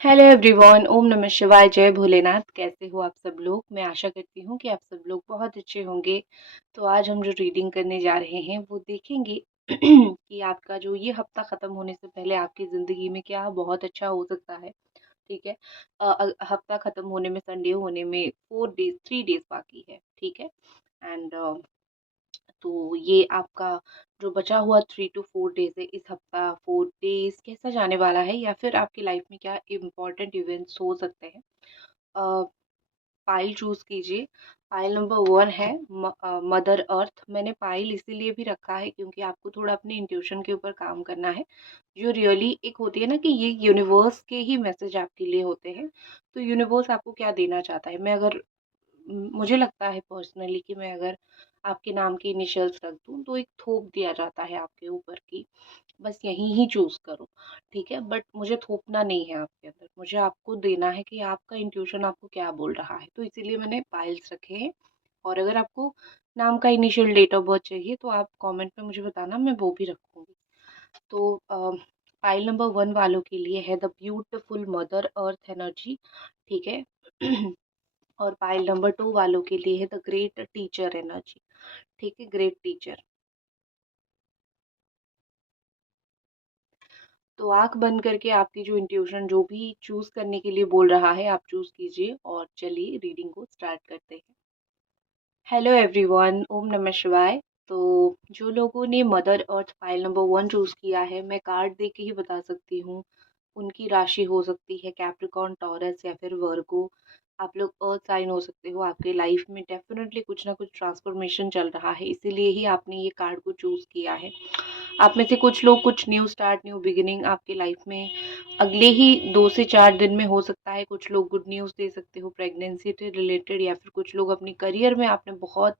Hello everyone, ओम नमः शिवाय, जय भोलेनाथ। कैसे हो आप सब लोग? मैं आशा करती हूँ कि आप सब लोग बहुत अच्छे होंगे। तो आज हम जो रीडिंग करने जा रहे हैं वो देखेंगे कि आपका जो ये हफ्ता ख़त्म होने से पहले आपकी ज़िंदगी में क्या बहुत अच्छा हो सकता है। ठीक है। हफ्ता ख़त्म होने में, संडे होने में 4 डेज़ 3 डेज़ बाकी है। ठीक है। एंड तो ये आपका जो बचा हुआ 3 to 4 डेज है, इस हफ्ता 4 डेज कैसा जाने वाला है या फिर आपकी लाइफ में क्या इम्पोर्टेंट इवेंट्स हो सकते हैं। अ, पाइल चूज कीजिए। पाइल नंबर 1 है मदर अर्थ। मैंने पाइल इसीलिए भी रखा है क्योंकि आपको थोड़ा अपने इंट्यूशन के ऊपर काम करना है। जो रियली एक होती है ना कि ये यूनिवर्स के ही मैसेज आपके लिए होते हैं। तो यूनिवर्स आपको क्या देना चाहता है, मैं अगर मुझे लगता है पर्सनली कि मैं अगर आपके नाम के इनिशियल्स रख दूँ तो एक थोप दिया जाता है आपके ऊपर कि बस यहीं ही चूज़ करो। ठीक है? बट मुझे थोपना नहीं है आपके अंदर, मुझे आपको देना है कि आपका इंट्यूशन आपको क्या बोल रहा है। तो इसीलिए मैंने पाइल्स रखे हैं। और अगर आपको नाम का इनिशियल डेट ऑफ बर्थ चाहिए तो आप कमेंट में मुझे बताना, मैं वो भी रखूँगी। तो पाइल नंबर 1 वालों के लिए है the beautiful mother earth energy. ठीक है? और पाइल नंबर 2 वालों के लिए है द ग्रेट टीचर एनर्जी। ठीक है? Great teacher. तो आँख बंद करके आपकी जो इंट्यूशन जो भी चूज़ करने के लिए बोल रहा है, आप चूज़ कीजिए और चलिए रीडिंग को स्टार्ट करते हैं। हेलो एवरीवन, ओम नमः शिवाय। तो जो लोगों ने mother earth file number 1 choose किया है, मैं कार्ड देख के ही बता सकती हूँ। उनकी राशि हो सकती है कैप्रिकॉर्न, टॉरस या फिर वर्गो। आप लोग अर्थ साइन हो सकते हो। आपके लाइफ में डेफिनेटली कुछ ना कुछ ट्रांसफॉर्मेशन चल रहा है, इसीलिए ही आपने ये कार्ड को चूज़ किया है। आप में से कुछ लोग कुछ न्यू स्टार्ट, न्यू बिगिनिंग आपके लाइफ में अगले ही 2 से 4 दिन में हो सकता है। कुछ लोग गुड न्यूज़ दे सकते हो प्रेगनेंसी से रिलेटेड, या फिर कुछ लोग अपनी करियर में आपने बहुत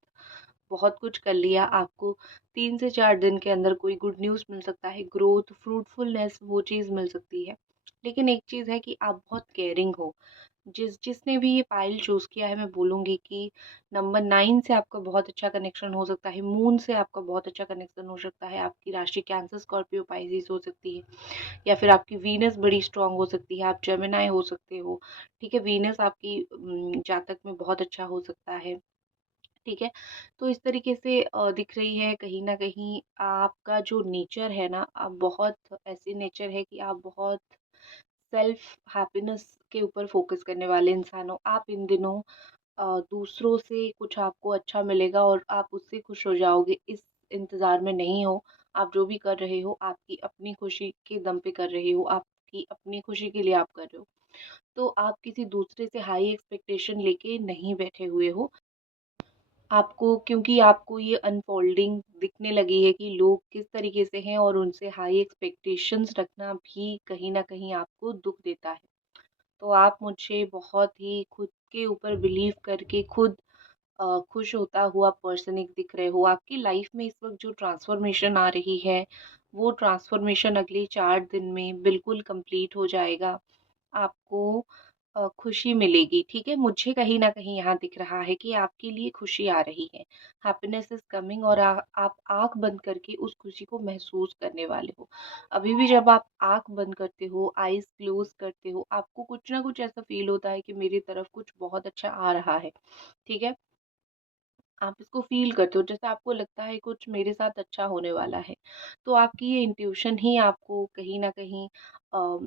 बहुत कुछ कर लिया, आपको 3 से 4 दिन के अंदर कोई गुड न्यूज़ मिल सकता है, ग्रोथ, फ्रूटफुलनेस, वो चीज़ मिल सकती है। लेकिन एक चीज़ है कि आप बहुत केयरिंग हो। जिसने भी ये पाइल चूज़ किया है, मैं बोलूँगी कि नंबर 9 से आपका बहुत अच्छा कनेक्शन हो सकता है, मून से आपका बहुत अच्छा कनेक्शन हो सकता है, आपकी राशि कैंसर, स्कॉर्पियो, पाइसेस हो सकती है, या फिर आपकी वीनस बड़ी स्ट्रांग हो सकती है, आप जेमिनी हो सकते हो। ठीक है? वीनस आपकी जातक में बहुत अच्छा हो सकता है। ठीक है? तो इस तरीके से दिख रही है कहीं न कहीं आपका जो नेचर है ना, आप बहुत ऐसी नेचर है कि आप बहुत सेल्फ हैप्पीनेस के ऊपर फ़ोकस करने वाले इंसान हो। आप इन दिनों दूसरों से कुछ आपको अच्छा मिलेगा और आप उससे खुश हो जाओगे, इस इंतज़ार में नहीं हो। आप जो भी कर रहे हो, आपकी अपनी खुशी के दम पे कर रहे हो, आपकी अपनी खुशी के लिए आप कर रहे हो। तो आप किसी दूसरे से हाई एक्सपेक्टेशन लेके नहीं बैठे हुए हो। आपको, क्योंकि आपको ये अनफोल्डिंग दिखने लगी है कि लोग किस तरीके से हैं, और उनसे हाई एक्सपेक्टेशंस रखना भी कहीं न कहीं आपको दुःख देता है। तो आप मुझे बहुत ही खुद के ऊपर बिलीव करके खुद खुश होता हुआ पर्सन एक दिख रहे हो। आपकी लाइफ में इस वक़्त जो ट्रांसफ़ॉर्मेशन आ रही है, वो ट्रांसफ़ॉर्मेशन अगले 4 दिन में बिल्कुल कंप्लीट हो जाएगा। आपको खुशी मिलेगी। ठीक है? मुझे कहीं न कहीं यहाँ दिख रहा है कि आपके लिए खुशी आ रही है। हैप्पीनेस इज़ कमिंग, और आप आँख बंद करके उस खुशी को महसूस करने वाले हो। अभी भी जब आप आँख बंद करते हो, आइज़ क्लोज़ करते हो, आपको कुछ ना कुछ ऐसा फ़ील होता है कि मेरी तरफ कुछ बहुत अच्छा आ रहा है। ठीक है? आप इसको फ़ील करते हो, जैसे आपको लगता है कुछ मेरे साथ अच्छा होने वाला है। तो आपकी ये इंट्यूशन ही आपको कहीं न कहीं अ,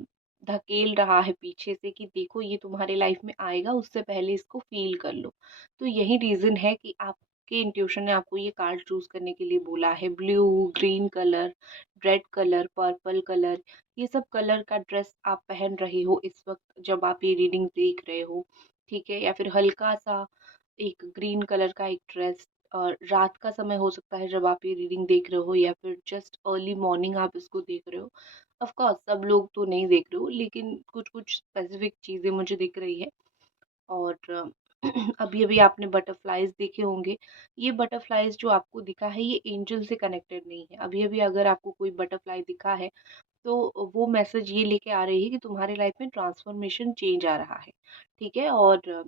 धकेल रहा है पीछे से कि देखो ये तुम्हारे लाइफ़ में आएगा, उससे पहले इसको फ़ील कर लो। तो यही रीज़न है कि आपके इंट्यूशन ने आपको ये कार्ड चूज़ करने के लिए बोला है। Blue, green colour, red colour, purple colour, ये सब कलर का ड्रेस आप पहन रहे हो इस वक़्त जब आप ये रीडिंग देख रहे हो। ठीक है? या फिर हल्का-सा एक ग्रीन कलर का एक ड्रेस, रात का समय हो सकता है जब आप ये रीडिंग देख रहे हो, या फिर जस्ट अर्ली मॉर्निंग आप इसको देख रहे हो। ऑफ कोर्स सब लोग तो नहीं देख रहे हो, लेकिन कुछ-कुछ स्पेसिफिक चीज़ें मुझे दिख रही है। और अभी-अभी आपने बटरफ्लाइज़ देखे होंगे। ये बटरफ्लाइज़ जो आपको दिखा है, ये एंजल से कनेक्टेड नहीं है। अभी-अभी अगर आपको कोई बटरफ्लाई दिखा है, तो वो मैसेज ये लेके आ रही है कि तुम्हारे लाइफ में ट्रांसफॉर्मेशन, चेंज आ रहा है। ठीक है? और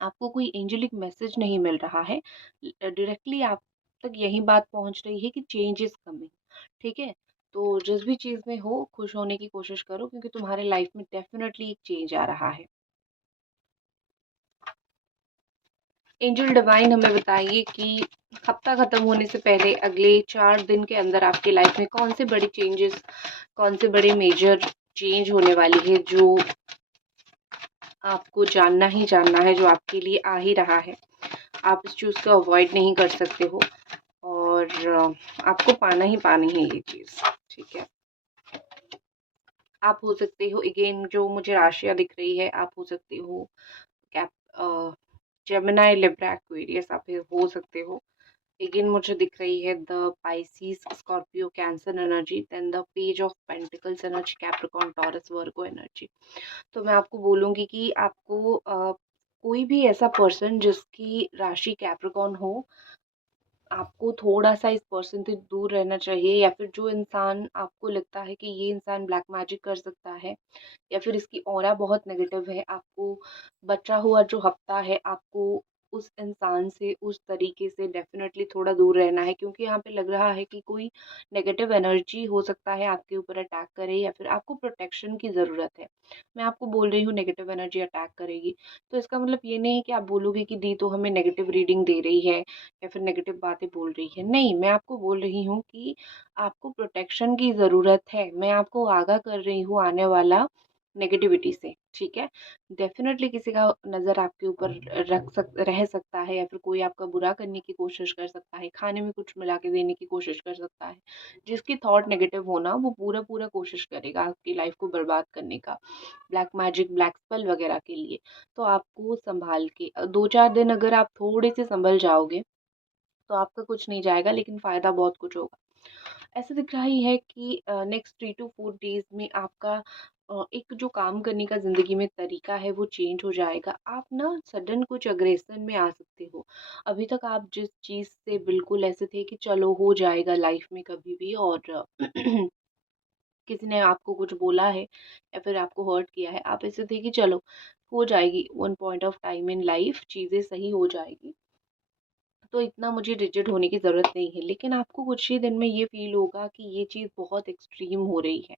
आपको कोई एंजेलिक मैसेज नहीं मिल रहा है। डायरेक्टली आप तक यही बात पहुंच रही है कि चेंज इज कमिंग। ठीक है? तो जिस भी चीज़ में हो खुश होने की कोशिश करो, क्योंकि तुम्हारे लाइफ में डेफिनेटली एक चेंज आ रहा है। एंजल डिवाइन हमें बताइए कि हफ्ता खत्म होने से पहले अगले 4 दिन के अंदर आपकी लाइफ में कौन से बड़े चेंजेस, कौन से बड़े मेजर चेंज होने वाली है, जो आपको जानना ही जानना है, जो आपके लिए आ ही रहा है। आप इस चीज़ को अवॉइड नहीं कर सकते हो और आपको पाना ही पानी है ये चीज़, ठीक है। आप हो सकते हो, अगेन जो मुझे राशियाँ दिख रही है, आप हो सकते हो कैप जेमिनी, लिब्रा, एक्वेरियस आप हो सकते हो। अगेन मुझे दिख रही है the Pisces, Scorpio, Cancer energy, then the page of pentacles energy, Capricorn, Taurus, Virgo energy. तो मैं आपको बोलूँगी कि आपको कोई भी ऐसा पर्सन जिसकी राशि कैप्रिकॉर्न हो, आपको थोड़ा-सा इस पर्सन से दूर रहना चाहिए, या फिर जो इंसान आपको लगता है कि ये इंसान ब्लैक मैजिक कर सकता है या फिर इसकी ऑरा बहुत नेगेटिव है, आपको बचा हुआ जो हफ्ता है आपको उस इंसान से उस तरीके से डेफ़िनेटली थोड़ा दूर रहना है, क्योंकि यहाँ पे लग रहा है कि कोई नेगेटिव एनर्जी हो सकता है आपके ऊपर अटैक करे, या फिर आपको प्रोटेक्शन की ज़रूरत है। मैं आपको बोल रही हूँ नेगेटिव एनर्जी अटैक करेगी, तो इसका मतलब ये नहीं है कि आप बोलोगे कि दी तो हमें नेगेटिव रीडिंग दे रही है या फिर नेगेटिव बातें बोल रही है। नहीं, मैं आपको बोल रही हूँ कि आपको प्रोटेक्शन की ज़रूरत है। मैं आपको आगाह कर रही हूँ आने वाला नेगेटिविटी से, ठीक है? डेफ़िनेटली किसी का नज़र आपके ऊपर रह सकता है, या फिर कोई आपका बुरा करने की कोशिश कर सकता है, खाने में कुछ मिला के देने की कोशिश कर सकता है। जिसकी थॉट नेगेटिव हो ना, वो पूरा-पूरा कोशिश करेगा आपकी लाइफ़ को बर्बाद करने का, ब्लैक मैजिक, ब्लैक स्पेल वग़ैरह के लिए। तो आपको सँभाल के 2-4 दिन अगर आप थोड़े से सँभल जाओगे, तो आपका कुछ नहीं जाएगा, लेकिन फ़ायदा बहुत कुछ होगा। ऐसा दिख रहा ही है कि नेक्स्ट 3 टू 4 डेज़ में आपका एक जो काम करने का ज़िंदगी में तरीका है वो चेंज हो जाएगा। आप ना सडन कुछ अग्रेशन में आ सकते हो। अभी तक आप जिस चीज़ से बिल्कुल ऐसे थे कि चलो हो जाएगा लाइफ़ में कभी भी, और किसी ने आपको कुछ बोला है या फिर आपको हर्ट किया है, आप ऐसे थे कि चलो हो जाएगी, one point of time in life चीज़ें सही हो जाएगी। तो इतना मुझे रिजिड होने की ज़रूरत नहीं है। लेकिन आपको कुछ ही दिन में ये फ़ील होगा कि ये चीज़ बहुत एक्सट्रीम हो रही है,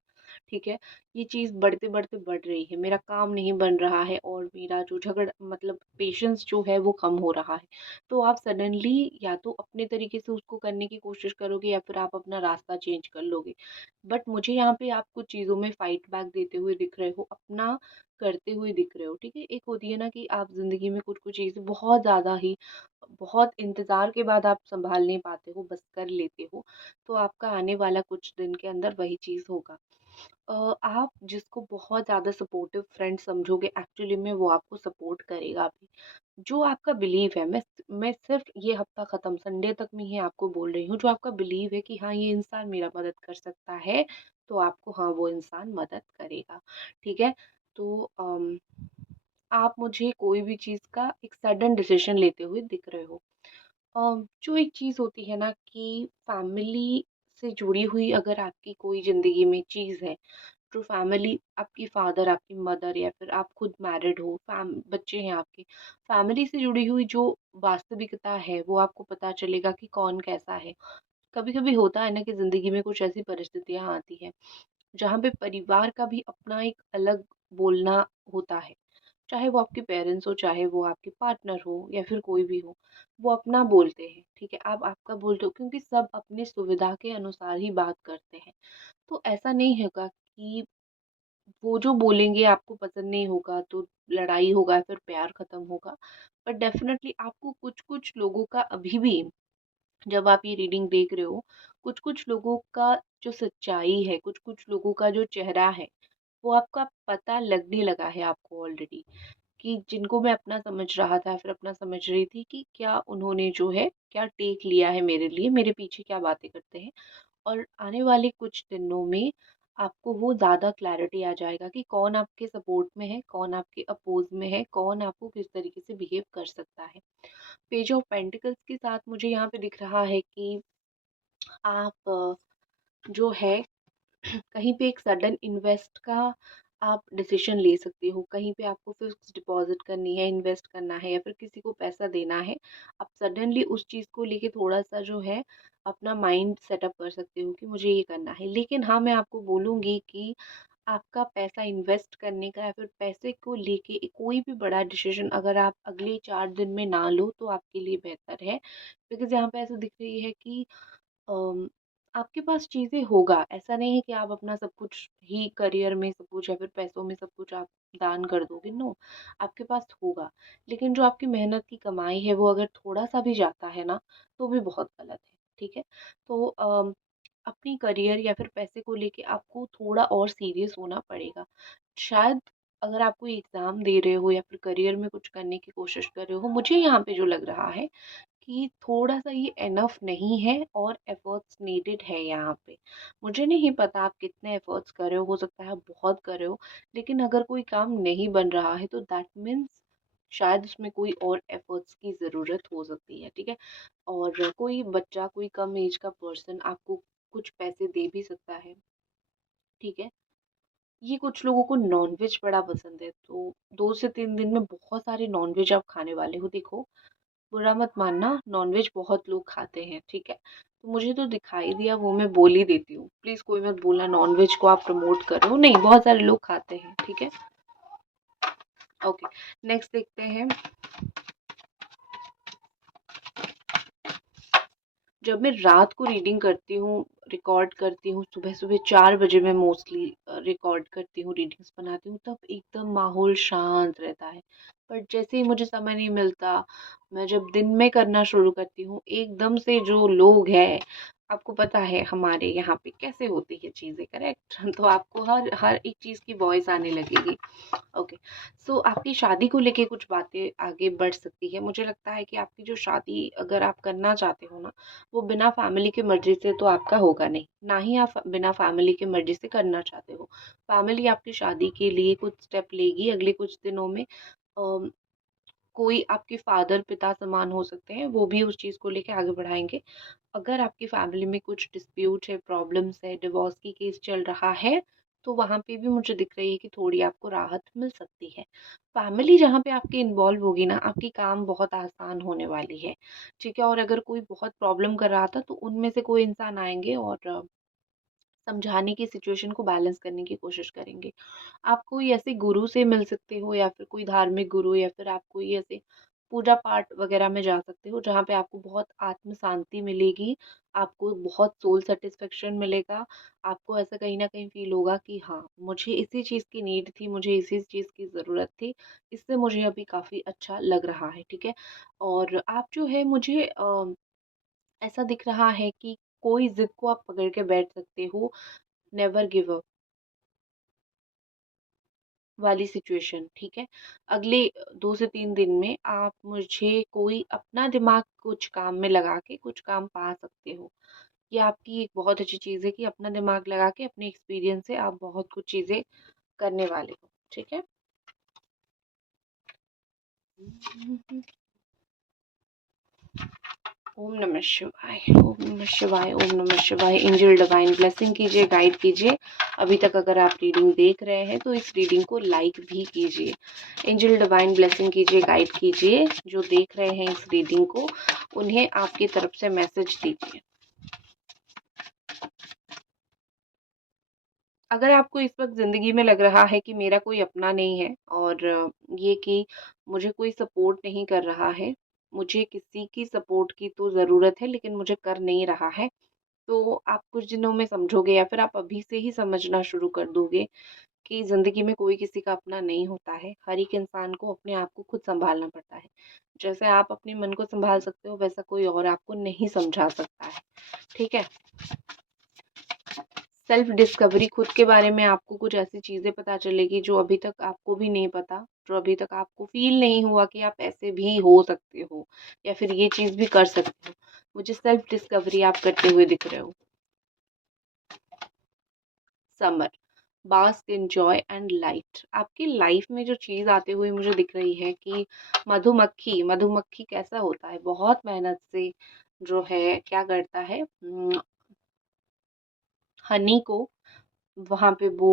ठीक है? ये चीज़ बढ़ते-बढ़ते बढ़ रही है, मेरा काम नहीं बन रहा है और मेरा जो झगड़ मतलब पेशेंस जो है वो कम हो रहा है। तो आप सडनली या तो अपने तरीके से उसको करने की कोशिश करोगे, या फिर आप अपना रास्ता चेंज कर लोगे। बट मुझे यहाँ पे आप कुछ चीज़ों में फाइट बैक देते हुए दिख रहे हो, अपना करते हुए दिख रहे हो, ठीक है? एक होती है ना कि आप ज़िंदगी में कुछ-कुछ चीज़ें बहुत ज़्यादा ही, बहुत इंतज़ार के बाद आप सँभाल नहीं पाते हो, बस कर लेते हो, तो आपका आने वाला कुछ दिन के अंदर वही चीज़ होगा। आप जिसको बहुत ज़्यादा सपोर्टिव फ्रेंड समझोगे, एक्चुअली में वो आपको सपोर्ट करेगा भी। जो आपका बिलीव है, मैं सिर्फ़ ये हफ़्ता ख़त्म संडे तक में ही आपको बोल रही हूँ, जो आपका बिलीव है कि हाँ, ये इंसान मेरा मदद कर सकता है, तो आपको हाँ, वो इंसान मदद करेगा, ठीक है? तो आप मुझे कोई भी चीज़ का एक सडन डिसीज़न लेते हुए दिख रहे हो। जो एक चीज़ होती है ना कि फैमिली से जुड़ी हुई अगर आपकी कोई ज़िंदगी में चीज़ है, जो फैमिली, आपकी फादर, आपकी मदर, या फिर आप खुद मैरिड हो, बच्चे हैं आपके, फैमिली से जुड़ी हुई जो वास्तविकता है वो आपको पता चलेगा कि कौन कैसा है। कभी कभी होता है ना कि ज़िंदगी में कुछ ऐसी परिस्थितियाँ आती हैं जहाँ पे परिवार का भी अपना एक अलग बोलना होता है, चाहे वो आपके पेरेंट्स हो, चाहे वो आपके पार्टनर हो, या फिर कोई भी हो, वो अपना बोलते हैं, ठीक है? आप आपका बोलते हो, क्योंकि सब अपनी सुविधा के अनुसार ही बात करते हैं। तो ऐसा नहीं होगा कि वो जो बोलेंगे आपको पसंद नहीं होगा तो लड़ाई होगा, फिर प्यार खत्म होगा। बट डेफिनेटली आपको कुछ-कुछ लोगों का अभी भी, जब आप ये रीडिंग देख रहे हो, कुछ-कुछ लोगों का जो सच्चाई है, कुछ-कुछ लोगों का जो चेहरा है, वो आपका पता लगने लगा है आपको ऑलरेडी, कि जिनको मैं अपना समझ रहा था, फिर अपना समझ रही थी कि क्या उन्होंने जो है, क्या टेक लिया है मेरे लिए, मेरे पीछे क्या बातें करते हैं। और आने वाले कुछ दिनों में आपको वो ज़्यादा क्लैरिटी आ जाएगा कि कौन आपके सपोर्ट में है, कौन आपके अपोज़ में है, कौन आपको किस तरीके से बिहेव कर सकता है। पेज ऑफ पेंटिकल्स के साथ मुझे यहाँ पे दिख रहा है कि आप जो है कहीं पे एक सडन इन्वेस्ट का आप डिसीजन ले सकते हो। कहीं पे आपको फिक्स डिपॉजिट करनी है, इन्वेस्ट करना है या फिर किसी को पैसा देना है, आप सडनली उस चीज़ को लेके थोड़ा-सा जो है अपना माइंड सेटअप कर सकते हो कि मुझे ये करना है। लेकिन हाँ, मैं आपको बोलूँगी कि आपका पैसा इन्वेस्ट करने का या फिर पैसे को लेके कोई भी बड़ा डिसीजन अगर आप अगले 4 दिन में ना लो तो आपके लिए बेहतर है। बिकॉज़ यहाँ पे ऐसा दिख रही है कि अम, आपके पास चीज़ें होगा, ऐसा नहीं है कि आप अपना सब कुछ ही करियर में सब कुछ या फिर पैसों में सब कुछ आप दान कर दोगे, नो, आपके पास होगा। लेकिन जो आपकी मेहनत की कमाई है वो अगर थोड़ा-सा भी जाता है ना, तो भी बहुत गलत है, ठीक है? तो अपनी करियर या फिर पैसे को लेके आपको थोड़ा और सीरियस होना पड़ेगा। शायद अगर आप कोई एग्ज़ाम दे रहे हो या फिर करियर में कुछ करने की कोशिश कर रहे हो, मुझे यहाँ पे जो लग रहा है कि थोड़ा-सा ये इनफ नहीं है और एफर्ट्स नीडेड है यहाँ पे। मुझे नहीं पता आप कितने एफर्ट्स कर रहे हो सकता है आप बहुत कर रहे हो, लेकिन अगर कोई काम नहीं बन रहा है तो दैट मीन्स शायद उसमें कोई और एफर्ट्स की ज़रूरत हो सकती है, ठीक है? और कोई बच्चा, कोई कम एज का पर्सन आपको कुछ पैसे दे भी सकता है, ठीक है? ये कुछ लोगों को नॉन-वेज बड़ा पसंद है, तो 2 से 3 दिन में बहुत सारे नॉन-वेज आप खाने वाले हो। देखो, बुरा मत मानना, नॉनवेज बहुत लोग खाते हैं, ठीक है? तो मुझे तो दिखाई दिया वो मैं बोल ही देती हूँ। प्लीज़ कोई मत बोलना नॉनवेज को आप प्रमोट कर रहे हो, नहीं बहुत सारे लोग खाते हैं, ठीक है? ओके, नेक्स्ट देखते हैं। जब मैं रात को रीडिंग करती हूँ, रिकॉर्ड करती हूँ, सुबह-सुबह 4 बजे मैं मोस्टली रिकॉर्ड करती हूँ, रीडिंग्स बनाती हूँ, तब एकदम माहौल शांत रहता है। बट जैसे ही मुझे समय नहीं मिलता, मैं जब दिन में करना शुरू करती हूँ, एकदम से जो लोग हैं, आपको पता है हमारे यहाँ पे कैसे होती है चीज़ें, करेक्ट? तो आपको हर हर एक चीज़ की वॉइस आने लगेगी। ओके, सो आपकी शादी को लेके कुछ बातें आगे बढ़ सकती है। मुझे लगता है कि आपकी जो शादी अगर आप करना चाहते हो ना, वो बिना फैमिली की मर्ज़ी से तो आपका होगा नहीं, ना ही आप बिना फैमिली की मर्ज़ी से करना चाहते हो। फैमिली आपकी शादी के लिए कुछ स्टेप लेगी अगले कुछ दिनों में। अ, कोई आपके फादर पिता समान हो सकते हैं, वो भी उस चीज़ को लेके आगे बढ़ाएँगे। अगर आपकी फैमिली में कुछ डिस्प्यूट है, प्रॉब्लम्स है, डिवोर्स की केस चल रहा है, तो वहाँ पे भी मुझे दिख रही है कि थोड़ी आपको राहत मिल सकती है। फैमिली जहाँ पे आपकी इन्वॉल्व होगी ना, आपकी काम बहुत आसान होने वाली है, ठीक है? और अगर कोई बहुत प्रॉब्लम कर रहा था, तो उनमें से कोई इंसान आएँगे और समझाने की सिचुएशन को बैलेंस करने की कोशिश करेंगे। आप कोई ऐसे गुरु से मिल सकते हो या फिर कोई धार्मिक गुरु या फिर आप कोई ऐसे पूजा पाठ वगैरह में जा सकते हो जहाँ पे आपको बहुत आत्म शांति मिलेगी, आपको बहुत सोल सैटिस्फैक्शन मिलेगा, आपको ऐसा कहीं न कहीं फ़ील होगा कि हाँ, मुझे इसी चीज़ की नीड थी, मुझे इसी चीज़ की ज़रूरत थी, इससे मुझे अभी काफ़ी अच्छा लग रहा है, ठीक है? और आप जो है मुझे ऐसा दिख रहा है कि कोई ज़िद को आप पकड़ के बैठ सकते हो, नेवर गिव अप वाली सिचुएशन, ठीक है? अगले 2 से 3 दिन में आप मुझे कोई अपना दिमाग कुछ काम में लगा के कुछ काम पा सकते हो। ये आपकी एक बहुत अच्छी चीज़ है कि अपना दिमाग लगा के अपने एक्सपीरियंस से आप बहुत कुछ चीज़ें करने वाले हो, ठीक है? ओम नमः शिवाय, ओम नमः शिवाय, ओम नमः शिवाय। एंजल डिवाइन ब्लेसिंग कीजिए, गाइड कीजिए। अभी तक अगर आप रीडिंग देख रहे हैं तो इस रीडिंग को लाइक भी कीजिए। एंजल डिवाइन ब्लेसिंग कीजिए, गाइड कीजिए। जो देख रहे हैं इस रीडिंग को, उन्हें आपकी तरफ से मैसेज दीजिए। अगर आपको इस वक़्त ज़िंदगी में लग रहा है कि मेरा कोई अपना नहीं है और ये कि मुझे कोई सपोर्ट नहीं कर रहा है, मुझे किसी की सपोर्ट की तो ज़रूरत है लेकिन मुझे कर नहीं रहा है, तो आप कुछ दिनों में समझोगे या फिर आप अभी से ही समझना शुरू कर दोगे कि ज़िंदगी में कोई किसी का अपना नहीं होता है। हर एक इंसान को अपने आप को खुद सँभालना पड़ता है। जैसे आप अपने मन को सँभाल सकते हो, वैसा कोई और आपको नहीं समझा सकता है। ठीक है? सेल्फ डिस्कवरी खुद के बारे में आपको कुछ ऐसी चीज़ें पता चलेगी जो अभी तक आपको भी नहीं पता, जो अभी तक आपको फ़ील नहीं हुआ कि आप ऐसे भी हो सकते हो या फिर ये चीज़ भी कर सकते हो। मुझे सेल्फ डिस्कवरी आप करते हुए दिख रहे हो। Summer, bask in joy and light. आपकी लाइफ में जो चीज़ आते हुए मुझे दिख रही है कि मधुमक्खी मधुमक्खी कैसा होता है, बहुत मेहनत से जो है क्या करता है, हनी को वहाँ पे वो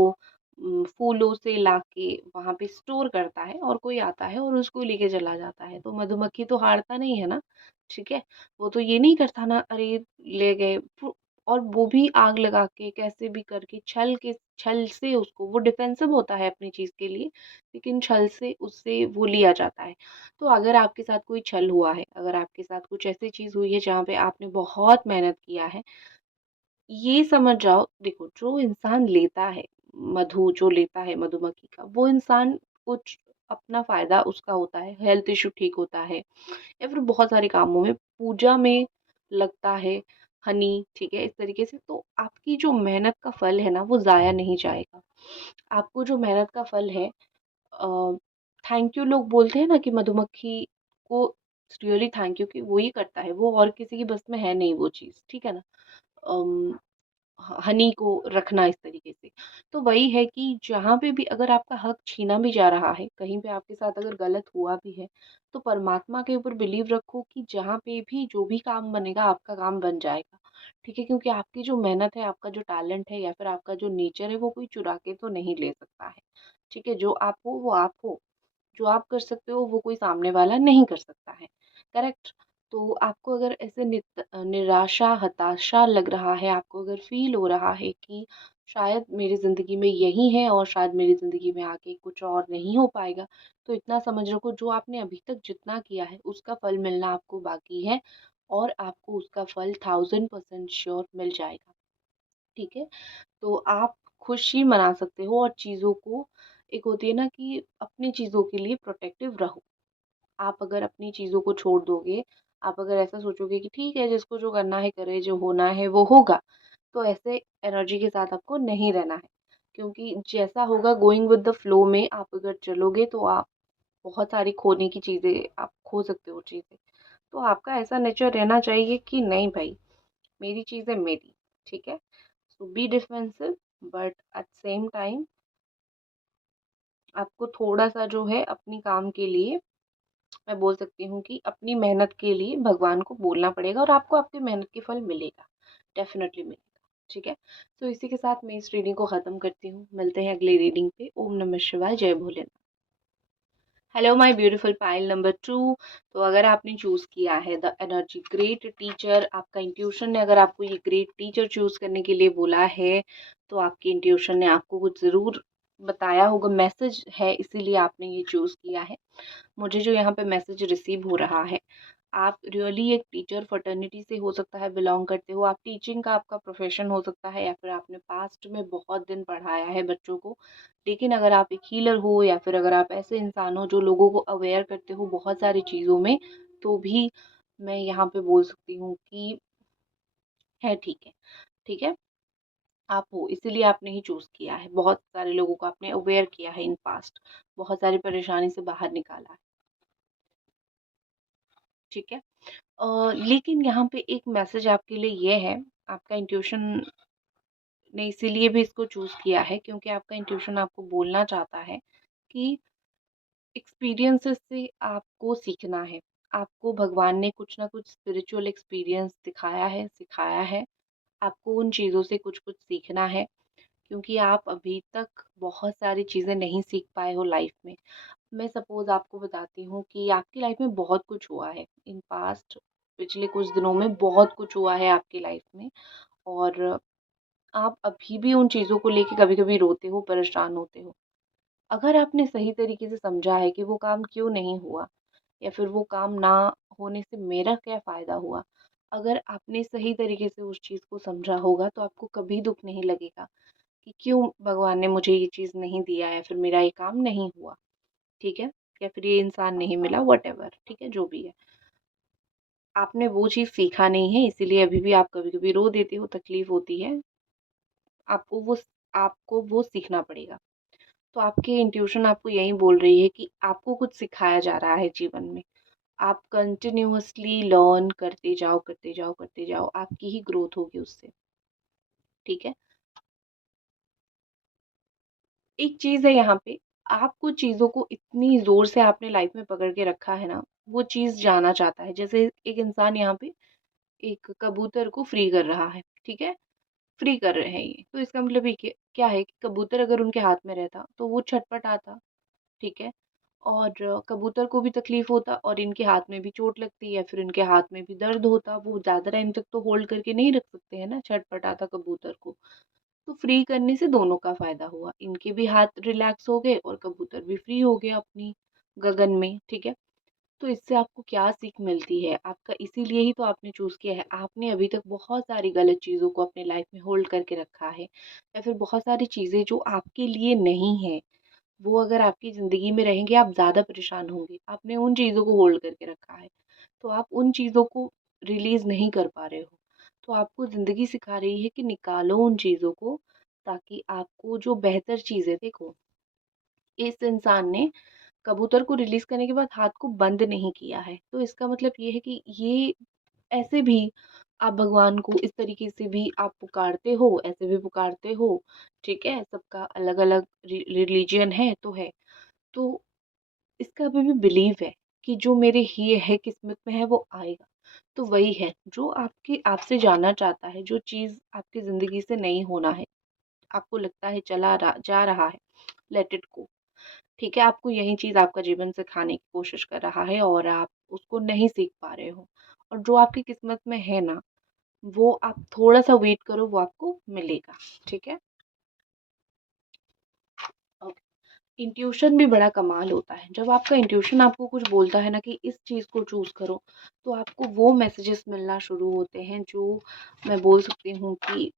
फूलों से लाके वहाँ पे स्टोर करता है और कोई आता है और उसको लेके चला जाता है, तो मधुमक्खी तो हारता नहीं है ना, ठीक है? वो तो ये नहीं करता ना, अरे ले गए और वो भी आग लगा के कैसे भी करके छल से उसको, वो डिफेंसिव होता है अपनी चीज के लिए, लेकिन छल से उससे वो लिया जाता है। तो अगर आपके साथ कोई छल हुआ है, अगर आपके साथ कुछ ऐसी चीज हुई है जहाँ पे आपने बहुत मेहनत किया है, ये समझ जाओ, देखो जो इंसान लेता है मधु, जो लेता है मधुमक्खी का, वो इंसान कुछ अपना फायदा उसका होता है, हेल्थ इशू ठीक होता है या फिर बहुत सारे कामों में, पूजा में लगता है हनी, ठीक है, इस तरीके से। तो आपकी जो मेहनत का फल है ना, वो जाया नहीं जाएगा। आपको जो मेहनत का फल है, थैंक यू लोग बोलते हैं ना कि मधुमक्खी को रियली थैंक यू, कि वो ही करता है, वो और किसी की बस में है नहीं वो चीज़, ठीक है ना। हनी को रखना इस तरीके से। तो वही है कि जहाँ पे भी अगर आपका हक छीना भी जा रहा है, कहीं पे आपके साथ अगर गलत हुआ भी है, तो परमात्मा के ऊपर बिलीव रखो कि जहाँ पे भी जो भी काम बनेगा, आपका काम बन जाएगा। ठीक है? क्योंकि आपकी जो मेहनत है, आपका जो टैलेंट है या फिर आपका जो नेचर है, वो कोई चुरा के तो नहीं ले सकता है। ठीक है? जो आप हो वो आप हो। जो आप कर सकते हो वो कोई सामने वाला नहीं कर सकता है। करेक्ट? तो आपको अगर ऐसे निराशा, हताशा लग रहा है, आपको अगर फ़ील हो रहा है कि शायद मेरी ज़िंदगी में यही है और शायद मेरी ज़िंदगी में आगे कुछ और नहीं हो पाएगा, तो इतना समझ रखो, जो आपने अभी तक जितना किया है उसका फल मिलना आपको बाकी है और आपको उसका फल 1000% श्योर मिल जाएगा। ठीक है? तो आप खुशी मना सकते हो और चीज़ों को, एक होती है ना कि अपनी चीज़ों के लिए प्रोटेक्टिव रहो। आप अगर अपनी चीज़ों को छोड़ दोगे, आप अगर ऐसा सोचोगे कि ठीक है जिसको जो करना है करे, जो होना है वो होगा, तो ऐसे एनर्जी के साथ आपको नहीं रहना है। क्योंकि जैसा होगा, गोइंग विद द फ्लो में आप अगर चलोगे तो आप बहुत सारी खोने की चीज़ें, आप खो सकते हो चीज़ें। तो आपका ऐसा नेचर रहना चाहिए कि नहीं भाई, मेरी चीज़ें मेरी, ठीक है? So be defensive, but at same time आपको थोड़ा-सा जो है अपनी काम के लिए, मैं बोल सकती हूँ कि अपनी मेहनत के लिए भगवान को बोलना पड़ेगा और आपको आपकी मेहनत के फल मिलेगा, डेफ़िनेटली मिलेगा, ठीक है? तो इसी के साथ मैं इस रीडिंग को ख़त्म करती हूँ। मिलते हैं अगली रीडिंग पे। ओम नमः शिवाय, जय Bholenath. Hello my beautiful pile number 2। तो अगर आपने चूज़ किया है द एनर्जी ग्रेट टीचर, आपका इंट्यूशन ने अगर आपको ये ग्रेट टीचर चूज़ करने के लिए बोला है, तो आपकी इंट्यूशन ने आपको कुछ ज़रूर बताया होगा, मैसेज है, इसीलिए आपने ये चूज़ किया है। मुझे जो यहाँ पे मैसेज रिसीव हो रहा है, आप रियली एक टीचर फर्टर्निटी से हो सकता है बिलोंग करते हो, आप टीचिंग का आपका प्रोफेशन हो सकता है या फिर आपने पास्ट में बहुत दिन पढ़ाया है बच्चों को। लेकिन अगर आप एक हीलर हो या फिर अगर आप ऐसे इंसान हो जो लोगों को अवेयर करते हो बहुत सारी चीज़ों में, तो भी मैं यहाँ पे बोल सकती हूँ कि है, ठीक है, ठीक है? आप हो, इसीलिए आपने ही चूज़ किया है। बहुत सारे लोगों को आपने अवेयर किया है इन पास्ट, बहुत सारी परेशानी से बाहर निकाला है, ठीक है? लेकिन यहाँ पे एक मैसेज आपके लिए ये है, आपका इंट्यूशन ने इसीलिए भी इसको चूज़ किया है क्योंकि आपका इंट्यूशन आपको बोलना चाहता है कि एक्सपीरियंसेस से आपको सीखना है। आपको भगवान ने कुछ ना कुछ स्पिरिचुअल एक्सपीरियंस दिखाया है, सिखाया है। आपको उन चीज़ों से कुछ-कुछ सीखना है क्योंकि आप अभी तक बहुत सारी चीज़ें नहीं सीख पाए हो लाइफ़ में। मैं सपोज़ आपको बताती हूँ कि आपकी लाइफ़ में बहुत कुछ हुआ है इन पास्ट, पिछले कुछ दिनों में बहुत कुछ हुआ है आपकी लाइफ़ में और आप अभी भी उन चीज़ों को लेके कभी-कभी रोते हो, परेशान होते हो। अगर आपने सही तरीके से समझा है कि वो काम क्यों नहीं हुआ या फिर वो काम ना होने से मेरा क्या फ़ायदा हुआ, अगर आपने सही तरीके से उस चीज़ को समझा होगा तो आपको कभी दुःख नहीं लगेगा कि क्यों भगवान ने मुझे ये चीज़ नहीं दिया या फिर मेरा ये काम नहीं हुआ, ठीक है? या फिर ये इंसान नहीं मिला, व्हाटएवर, ठीक है? जो भी है। आपने वो चीज़ सीखा नहीं है इसीलिए अभी भी आप कभी-कभी रो देते हो, तकलीफ़ होती है। आपको वो आपको वो सीखना पड़ेगा। तो आपकी इंट्यूशन आपको यही बोल रही है कि आपको कुछ सिखाया जा रहा है जीवन में। आप कंटिन्यूअसली लर्न करते जाओ, करते जाओ, करते जाओ, आपकी ही ग्रोथ होगी उससे, ठीक है? एक चीज़ है यहाँ पे, आपको चीज़ों को इतनी ज़ोर से आपने लाइफ़ में पकड़ के रखा है ना, वो चीज़ जाना चाहता है। जैसे एक इंसान यहाँ पे एक कबूतर को फ्री कर रहा है, ठीक है? फ्री कर रहे हैं ये। तो इसका मतलब ये क्या है कि कबूतर अगर उनके हाथ में रहता तो वो छटपट आता, ठीक है? और कबूतर को भी तकलीफ होता और इनके हाथ में भी चोट लगती या फिर इनके हाथ में भी दर्द होता। वो ज़्यादा टाइम तक तो होल्ड करके नहीं रख सकते हैं ना छटपटाता कबूतर को। तो फ्री करने से दोनों का फ़ायदा हुआ। इनके भी हाथ रिलैक्स हो गए और कबूतर भी फ्री हो गया अपनी गगन में, ठीक है? तो इससे आपको क्या सीख मिलती है? आपका इसीलिए ही तो आपने चूज़ किया है। आपने अभी तक बहुत सारी गलत चीज़ों को अपने लाइफ़ में होल्ड करके रखा है या फिर बहुत सारी चीज़ें जो आपके लिए नहीं हैं, वो अगर आपकी ज़िंदगी में रहेंगी आप ज़्यादा परेशान होंगे। आपने उन चीज़ों को होल्ड करके रखा है, तो आप उन चीज़ों को रिलीज़ नहीं कर पा रहे हो। तो आपको ज़िंदगी सिखा रही है कि निकालो उन चीज़ों को, ताकि आपको जो बेहतर चीज़ें देखो, इस इंसान ने कबूतर को रिलीज़ करने के बाद हाथ को बंद नहीं किया है। तो इसका मतलब ये है कि ये ऐसे भी आप भगवान को इस तरीके से भी आप पुकारते हो, ऐसे भी पुकारते हो, ठीक है? सबका अलग-अलग रिलीजन है तो है। तो इसका अभी भी बिलीव है कि जो मेरे ये है किस्मत में है वो आएगा। तो वही है, जो आपके आपसे जाना चाहता है, जो चीज़ आपकी ज़िंदगी से नहीं होना है, आपको लगता है चला रहा जा रहा है, लेट इट गो। ठीक है? आपको यही चीज़ आपका जीवन सिखाने की कोशिश कर रहा है और आप उसको नहीं सीख पा रहे हो। और जो आपकी किस्मत में है ना, वो आप थोड़ा-सा वेट करो, वो आपको मिलेगा। ठीक है? इंट्यूशन भी बड़ा कमाल होता है। जब आपका इंट्यूशन आपको कुछ बोलता है ना कि इस चीज़ को चूज़ करो, तो आपको वो मैसेजेस मिलना शुरू होते हैं जो मैं बोल सकती हूँ कि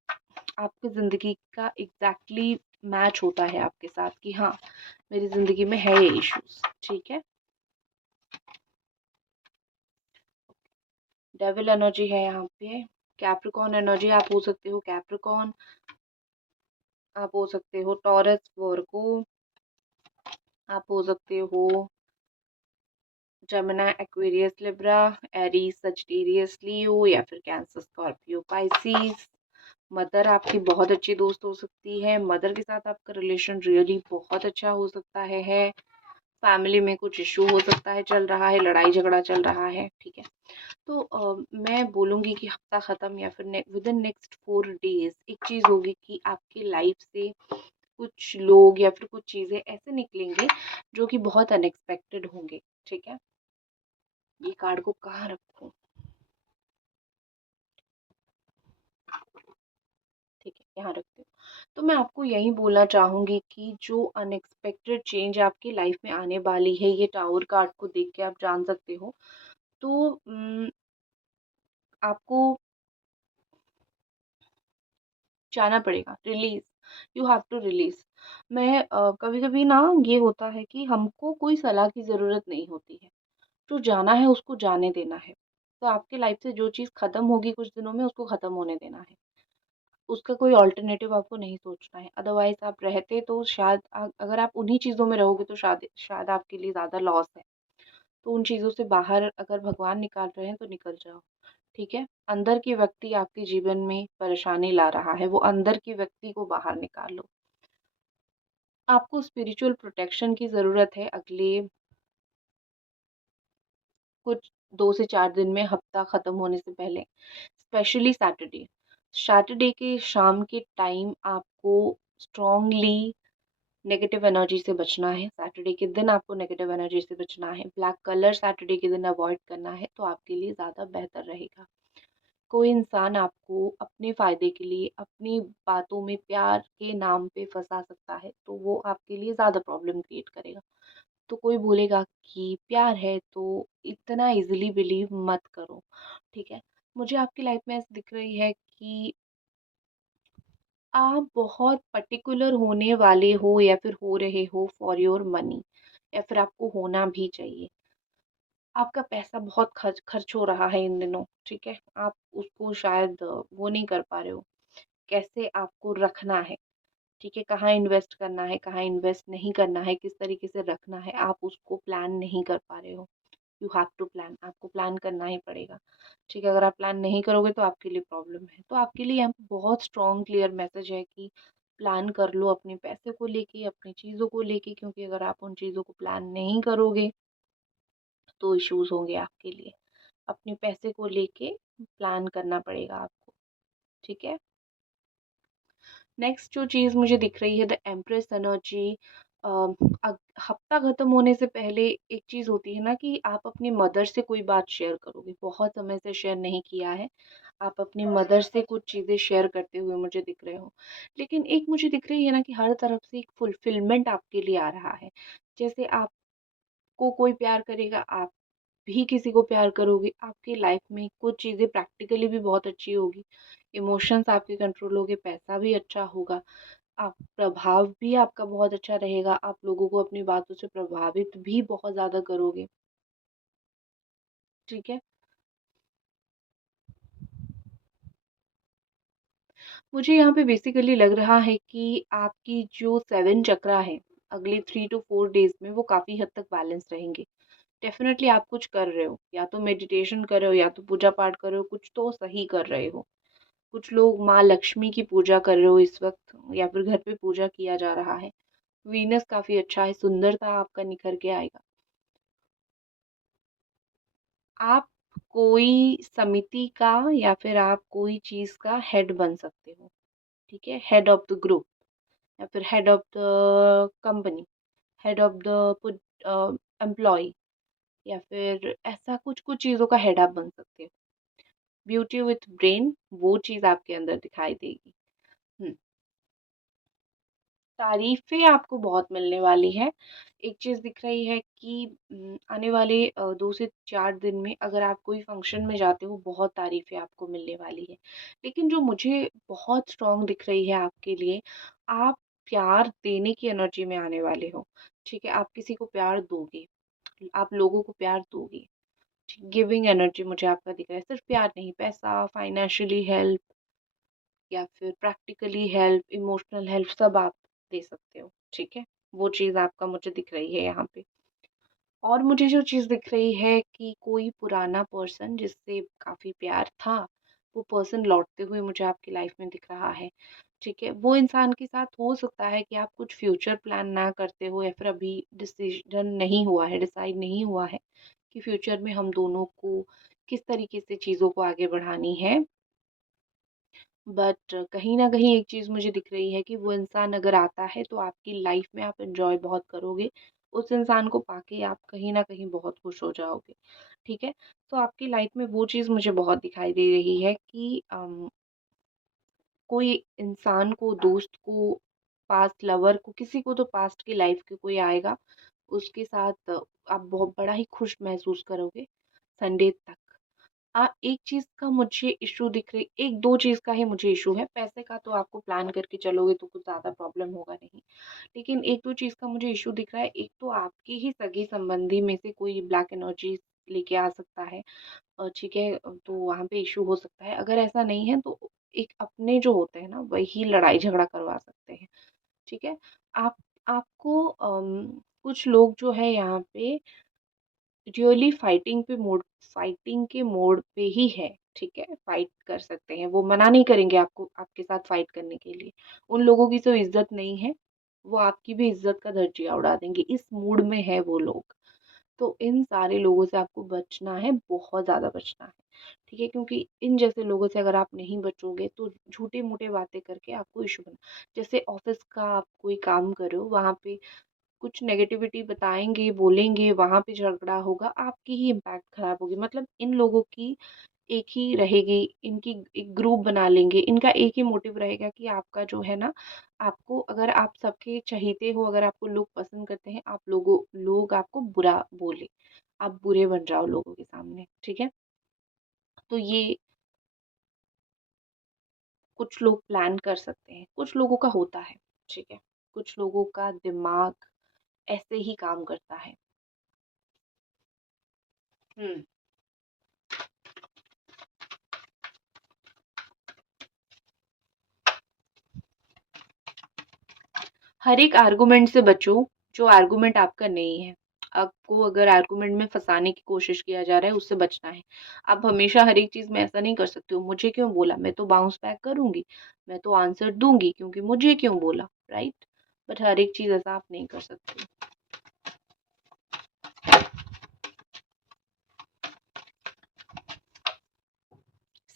आपकी ज़िंदगी का एग्ज़ैक्टली मैच होता है आपके साथ कि हाँ, मेरी ज़िंदगी में है ये इश्यूज़, ठीक है? डेविल एनर्जी है यहाँ पे। कैप्रिकॉर्न एनर्जी आप हो सकते हो कैप्रिकॉर्न, आप हो सकते हो टॉरस वर्गो, आप हो सकते हो जमिनी एक्वेरियस लिब्रा, एरीज सजिटेरियस लियो या फिर कैंसर स्कॉर्पियो पाइसिस। मदर आपकी बहुत अच्छी दोस्त हो सकती है। मदर के साथ आपका रिलेशन रियली बहुत अच्छा हो सकता है। फैमिली में कुछ इशू हो सकता है, चल रहा है, लड़ाई झगड़ा चल रहा है, ठीक है? तो मैं बोलूँगी कि हफ्ता ख़त्म या फिर विद इन नेक्स्ट 4 डेज एक चीज़ होगी कि आपकी लाइफ से कुछ लोग या फिर कुछ चीज़ें ऐसे निकलेंगे जो कि बहुत अनएक्सपेक्टेड होंगे, ठीक है? ये कार्ड को कहाँ रखूँ? ठीक है, यहाँ रखती हूँ। तो मैं आपको यही बोलना चाहूँगी कि जो अनएक्सपेक्टेड चेंज आपकी लाइफ में आने वाली है, ये टावर कार्ड को देख के आप जान सकते हो। तो आपको जाना पड़ेगा, release, you have to release. मैं कभी-कभी ना ये होता है कि हमको कोई सलाह की ज़रूरत नहीं होती है, जो जाना है उसको जाने देना है। तो आपकी लाइफ से जो चीज़ खत्म होगी कुछ दिनों में उसको खत्म होने देना है। उसका कोई अल्टरनेटिव आपको नहीं सोचना है। अदरवाइज़ आप रहते तो शायद अगर आप उन्हीं चीज़ों में रहोगे तो शायद शायद आपके लिए ज़्यादा लॉस है। तो उन चीज़ों से बाहर अगर भगवान निकाल रहे हैं तो निकल जाओ, ठीक है? अंदर की व्यक्ति आपके जीवन में परेशानी ला रहा है, वो अंदर की व्यक्ति को बाहर निकाल लो। आपको स्पिरिचुअल प्रोटेक्शन की ज़रूरत है अगले कुछ 2 से 4 दिन में, हफ्ता ख़त्म होने से पहले, स्पेशली सैटरडे। सैटरडे के शाम के टाइम आपको स्ट्रॉन्गली नेगेटिव एनर्जी से बचना है। सैटरडे के दिन आपको नेगेटिव एनर्जी से बचना है। ब्लैक कलर सैटरडे के दिन अवॉइड करना है, तो आपके लिए ज़्यादा बेहतर रहेगा। कोई इंसान आपको अपने फ़ायदे के लिए अपनी बातों में प्यार के नाम पे फँसा सकता है, तो वो आपके लिए ज़्यादा प्रॉब्लम क्रिएट करेगा। तो कोई बोलेगा कि प्यार है तो इतना ईज़िली बिलीव मत करो, ठीक है? मुझे आपकी लाइफ़ में ऐसे दिख रही है कि आप बहुत पर्टिकुलर होने वाले हो या फिर हो रहे हो फॉर योर मनी, या फिर आपको होना भी चाहिए। आपका पैसा बहुत खर्च खर्च हो रहा है इन दिनों, ठीक है? आप उसको शायद वो नहीं कर पा रहे हो, कैसे आपको रखना है, ठीक है? कहाँ इन्वेस्ट करना है, कहाँ इन्वेस्ट नहीं करना है, किस तरीके से रखना है, आप उसको प्लान नहीं कर पा रहे हो। यू हैव टू प्लान, आपको प्लान करना ही पड़ेगा, ठीक है? अगर आप प्लान नहीं करोगे तो आपके लिए प्रॉब्लम है। तो आपके लिए यहाँ पे बहुत स्ट्रॉन्ग क्लियर मैसेज है कि प्लान कर लो अपने पैसे को लेके, अपनी चीज़ों को लेके, क्योंकि अगर आप उन चीज़ों को प्लान नहीं करोगे तो इश्यूज़ होंगे आपके लिए। अपने पैसे को लेके प्लान करना पड़ेगा आपको, ठीक है? नेक्स्ट जो चीज़ मुझे दिख रही है द एम्प्रेस एनर्जी। हफ्ता ख़त्म होने से पहले एक चीज़ होती है ना कि आप अपनी मदर से कोई बात शेयर करोगे, बहुत समय से शेयर नहीं किया है, आप अपनी मदर से कुछ चीज़ें शेयर करते हुए मुझे दिख रहे हो। लेकिन एक मुझे दिख रही है ना कि हर तरफ से एक फुलफिलमेंट आपके लिए आ रहा है। जैसे आपको कोई प्यार करेगा, आप भी किसी को प्यार करोगे, आपकी लाइफ में कुछ चीज़ें प्रैक्टिकली भी बहुत अच्छी होगी, इमोशंस आपके कंट्रोल होंगे, पैसा भी अच्छा होगा, आप प्रभाव भी आपका बहुत अच्छा रहेगा, आप लोगों को अपनी बातों से प्रभावित भी बहुत ज़्यादा करोगे, ठीक है? मुझे यहाँ पे बेसिकली लग रहा है कि आपकी जो 7 चक्रा है, अगले 3 टू 4 डेज़ में वो काफ़ी हद तक बैलेंस रहेंगे। डेफ़िनेटली आप कुछ कर रहे हो, या तो मेडिटेशन कर रहे हो, या तो पूजा-पाठ कर रहे हो, कुछ तो सही कर रहे हो। कुछ लोग माँ लक्ष्मी की पूजा कर रहे हो इस वक़्त, या फिर घर पे पूजा किया जा रहा है। वीनस काफ़ी अच्छा है, सुंदरता आपका निखर के आएगा। आप कोई समिति का या फिर आप कोई चीज़ का हेड बन सकते हो, ठीक है? हेड ऑफ़ द ग्रुप, या फिर head of the company, head of the employee, या फिर ऐसा कुछ-कुछ चीज़ों का हेड आप बन सकते हो। ब्यूटी विथ ब्रेन, वो चीज़ आपके अंदर दिखाई देगी। हुँ। तारीफ़ें आपको बहुत मिलने वाली है। एक चीज़ दिख रही है कि आने वाले 2 से 4 दिन में अगर आप कोई फ़ंक्शन में जाते हो, बहुत तारीफ़ें आपको मिलने वाली है। लेकिन जो मुझे बहुत स्ट्रॉन्ग दिख रही है आपके लिए, आप प्यार देने की एनर्जी में आने वाले हो, ठीक है? आप किसी को प्यार दोगे, आप लोगों को प्यार दोगे। गिविंग एनर्जी मुझे आपका दिख रहा है, सिर्फ़ प्यार नहीं, पैसा, फाइनेंशियली हेल्प, या फिर प्रैक्टिकली हेल्प, इमोशनल हेल्प, सब आप दे सकते हो, ठीक है? वो चीज़ आपका मुझे दिख रही है यहाँ पे। और मुझे जो चीज़ दिख रही है कि कोई पुराना पर्सन जिससे काफ़ी प्यार था, वो पर्सन लौटते हुए मुझे आपकी लाइफ में दिख रहा है, ठीक है? वो इंसान के साथ हो सकता है कि आप कुछ फ्यूचर प्लान ना करते हो, या फिर अभी डिसीजन नहीं हुआ है, डिसाइड नहीं हुआ है कि फ्यूचर में हम दोनों को किस तरीके से चीज़ों को आगे बढ़ानी है। बट कहीं न कहीं एक चीज़ मुझे दिख रही है कि वो इंसान अगर आता है तो आपकी लाइफ़ में आप एन्जॉय बहुत करोगे। उस इंसान को पाके आप कहीं न कहीं बहुत खुश हो जाओगे, ठीक है? तो आपकी लाइफ़ में वो चीज़ मुझे बहुत दिखाई दे रही है कि कोई इंसान को, दोस्त को, पास्ट लवर को, किसी को तो पास्ट की लाइफ़ के कोई आएगा, उसके साथ आप बहुत बड़ा ही खुश महसूस करोगे संडे तक। एक चीज़ का मुझे इश्यू दिख रही, 1-2 चीज़ का ही मुझे इश्यू है, पैसे का तो आपको प्लान करके चलोगे तो कुछ ज़्यादा प्रॉब्लम होगा नहीं। लेकिन 1-2 चीज़ का मुझे इश्यू दिख रहा है, एक तो आपके ही सगे-संबंधी में से कोई ब्लैक एनर्जी लेके आ सकता है, ठीक है? तो वहाँ पे इश्यू हो सकता है। अगर ऐसा नहीं है तो एक अपने जो होते हैं ना, वही लड़ाई-झगड़ा करवा सकते हैं, ठीक है? आप आपको कुछ लोग जो है यहाँ पे रियली फाइटिंग के मोड पे ही है, ठीक है? फाइट कर सकते हैं, वो मना नहीं करेंगे आपको आपके साथ फाइट करने के लिए। उन लोगों की तो इज़्ज़त नहीं है, वो आपकी भी इज़्ज़त का धज्जियाँ उड़ा देंगे, इस मूड में है वो लोग। तो इन सारे लोगों से आपको बचना है, बहुत ज़्यादा बचना है, ठीक है? क्योंकि इन जैसे लोगों से अगर आप नहीं बचोगे तो झूठी-मूठी बातें करके आपको इश्यू बना, जैसे ऑफ़िस का आप कोई काम कर रहे हो, वहाँ पे कुछ नेगेटिविटी बताएँगे, बोलेंगे, वहाँ पे झगड़ा होगा, आपकी ही इम्पैक्ट खराब होगी। मतलब इन लोगों की एक ही रहेगी, इनकी एक ग्रुप बना लेंगे, इनका एक ही मोटिव रहेगा कि आपका जो है ना, आपको, अगर आप सबके चहेते हो, अगर आपको लोग पसंद करते हैं, लोग आपको बुरा बोले, आप बुरे बन जाओ लोगों के सामने, ठीक है? तो ये कुछ लोग प्लान कर सकते हैं, कुछ लोगों का होता है, ठीक है? कुछ लोगों का दिमाग ऐसे ही काम करता है। हुँ। हर एक आर्गुमेंट से बचो जो आर्गुमेंट आपका नहीं है। आपको अगर आर्गुमेंट में फँसाने की कोशिश किया जा रहा है, उससे बचना है। आप हमेशा हर एक चीज़ में ऐसा नहीं कर सकते हो, मुझे क्यों बोला? मैं तो बाउंस बैक करूँगी, मैं तो आंसर दूँगी क्योंकि मुझे क्यों बोला, राइट? बट हर एक चीज़ ऐसा आप नहीं कर सकते।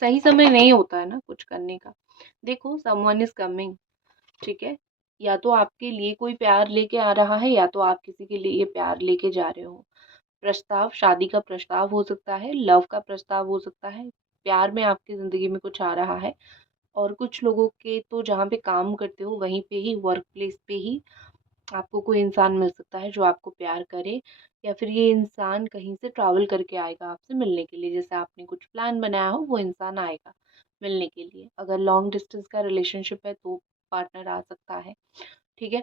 सही समय नहीं होता है ना कुछ करने का। देखो, समवन इज़ कमिंग, ठीक है? या तो आपके लिए कोई प्यार लेके आ रहा है या तो आप किसी के लिए प्यार लेके जा रहे हो। प्रस्ताव शादी का प्रस्ताव हो सकता है, लव का प्रस्ताव हो सकता है, प्यार में आपकी ज़िंदगी में कुछ आ रहा है। और कुछ लोगों के तो जहाँ पे काम करते हो वहीं पे ही, वर्क प्लेस पे ही आपको कोई इंसान मिल सकता है जो आपको प्यार करे, या फिर ये इंसान कहीं से ट्रैवल करके आएगा आपसे मिलने के लिए। जैसे आपने कुछ प्लान बनाया हो, वो इंसान आएगा मिलने के लिए। अगर लॉन्ग डिस्टेंस का रिलेशनशिप है तो पार्टनर आ सकता है, ठीक है?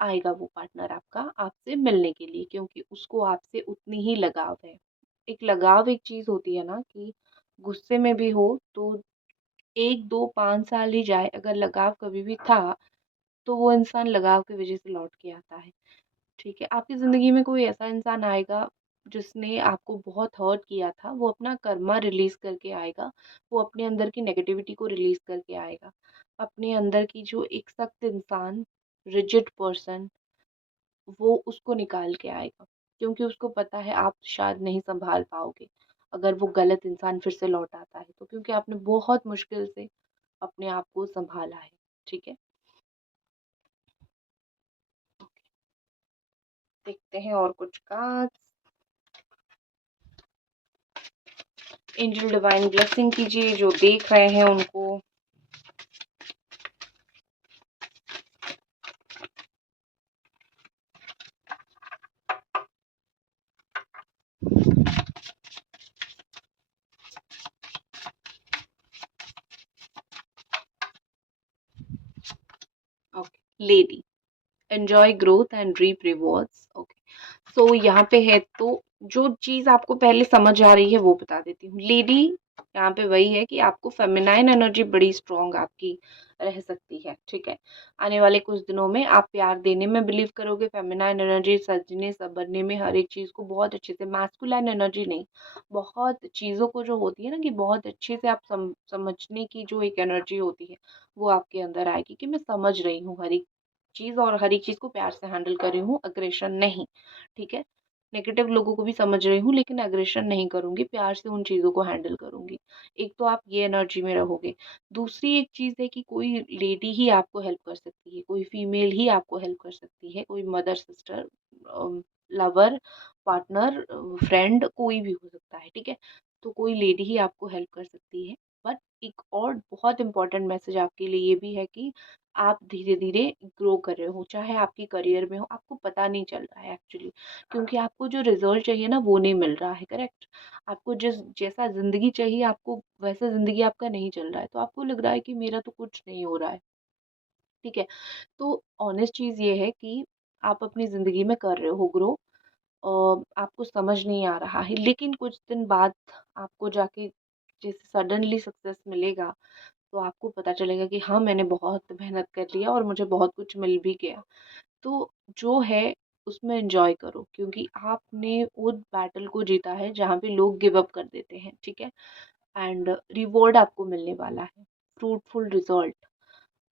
आएगा वो पार्टनर आपका आपसे मिलने के लिए, क्योंकि उसको आपसे उतनी ही लगाव है। एक लगाव एक चीज़ होती है ना कि गुस्से में भी हो तो 1, 2, 5 साल ही जाए, अगर लगाव कभी भी था, तो वो इंसान लगाव की वज़ह से लौट के आता है, ठीक है? आपकी ज़िंदगी में कोई ऐसा इंसान आएगा, जिसने आपको बहुत हर्ट किया था, वो अपना कर्मा रिलीज़ करके आएगा, वो अपने अंदर की नेगेटिविटी को रिलीज़ करके आएगा। अपने अंदर की जो एक सख्त इंसान, रिजिड पर्सन, वो उसको निकाल के आएगा, क्योंकि उसको पता है आप शायद नहीं सँभाल पाओगे, अगर वो गलत इंसान फिर से लौट आता है तो, क्योंकि आपने बहुत मुश्किल से अपने आप को सँभाला है, ठीक है? देखते हैं और कुछ कार्ड्स। एंजल डिवाइन ब्लेसिंग कीजिए जो देख रहे हैं उनको। Okay, lady, enjoy growth and reap rewards. Okay, so यहाँ पे है तो जो चीज़ आपको पहले समझ आ रही है वो बता देती हूँ। लेडी यहाँ पे वही है कि आपको फेमिनाइन एनर्जी बड़ी स्ट्रॉन्ग आपकी रह सकती है, ठीक है? आने वाले कुछ दिनों में आप प्यार देने में बिलीव करोगे, फेमिनाइन एनर्जी सजने संवरने में, हर एक चीज़ को बहुत अच्छे से, मैस्कुलाइन एनर्जी नहीं, बहुत चीज़ों को जो होती है ना कि बहुत अच्छे से आप समझने की जो एक एनर्जी होती है, वो आपके अंदर आएगी कि मैं समझ रही हूँ हर एक चीज़ और हर एक चीज़ को प्यार से हैंडल कर रही हूँ, अग्रेशन नहीं, ठीक है? नेगेटिव लोगों को भी समझ रही हूँ लेकिन अग्रेशन नहीं करूँगी, प्यार से उन चीज़ों को हैंडल करूँगी। एक तो आप ये एनर्जी में रहोगे। दूसरी एक चीज़ है कि कोई लेडी ही आपको हेल्प कर सकती है, कोई फीमेल ही आपको हेल्प कर सकती है, कोई mother, sister, lover, partner, friend, कोई भी हो सकता है, ठीक है? तो कोई लेडी ही आपको हेल्प कर सकती है। बट एक और बहुत इम्पोर्टेंट मैसेज आपके लिए ये भी है कि आप धीरे-धीरे ग्रो कर रहे हो, चाहे आपके करियर में हो, आपको पता नहीं चल रहा है एक्चुअली, क्योंकि आपको जो रिज़ल्ट चाहिए ना वो नहीं मिल रहा है, करेक्ट? आपको जैसा ज़िंदगी चाहिए आपको वैसा ज़िंदगी आपका नहीं चल रहा है, तो आपको लग रहा है कि मेरा तो कुछ नहीं हो रहा है, ठीक है? तो ऑनेस्ट चीज़ ये है कि आप अपनी ज़िंदगी में कर रहे हो ग्रो, आपको समझ नहीं आ रहा है, लेकिन कुछ दिन बाद आपको जाके जैसे सडनली सक्सेस मिलेगा, तो आपको पता चलेगा कि हाँ, मैंने बहुत मेहनत कर लिया और मुझे बहुत कुछ मिल भी गया। तो जो है उसमें एन्जॉय करो, क्योंकि आपने उस बैटल को जीता है जहाँ पे लोग गिव अप कर देते हैं, ठीक है? एंड रिवॉर्ड आपको मिलने वाला है, फ्रूटफुल रिज़ल्ट।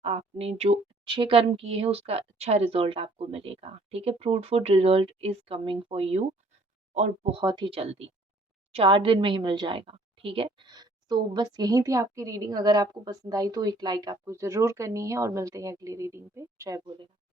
आपने जो अच्छे कर्म किए हैं उसका अच्छा रिज़ल्ट आपको मिलेगा, ठीक है? Fruitful result is coming for you, और बहुत ही जल्दी, 4 दिन में ही मिल जाएगा, ठीक है? तो बस यही थी आपकी रीडिंग। अगर आपको पसंद आई तो एक लाइक आपको ज़रूर करनी है, और मिलते हैं अगली रीडिंग पे। जय भोलेनाथ।